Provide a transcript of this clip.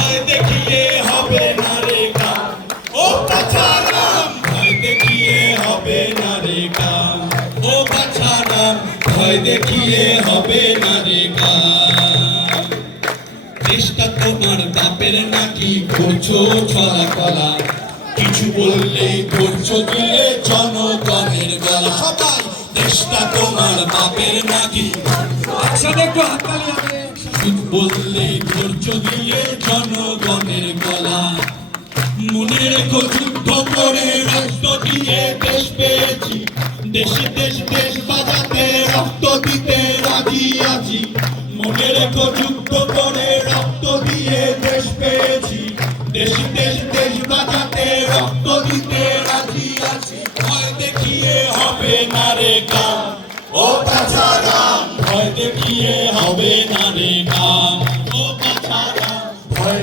ভয় দেখিয়ে হবে না রে কাম। ও বাছারাম ভয় দেখিয়ে হবে না রে কাম। ও বাছারাম ভয় দেখিয়ে হবে না রে কাম। চেষ্টা তোমার বাপের নাকি করছো ছলা কলা, কিছু বললেই করছো গিলে জনগণের গলা। সবাই চেষ্টা তোমার বাপের নাকি, একসাথে একটু হাততালি হবে। কিছু বললেই করছো গিলে জনগণের গলা। মনে রেখো যুদ্ধ করে রক্ত দিয়ে দেশ পেয়েছি, দেশে দেশ দেশ বাজাতে রক্ত দিতে রাজি আছি। মনে রেখো যুদ্ধ করে রক্ত দিয়ে দেশ পেয়েছি, দেশে দেশ দেশ বাজাতে রক্ত দিতে রাজি আছি। ভয় দেখিয়ে হবে না রে কাম। ও বাছারাম ভয় দেখিয়ে হবে না রে কাম। ও বাছারাম ভয়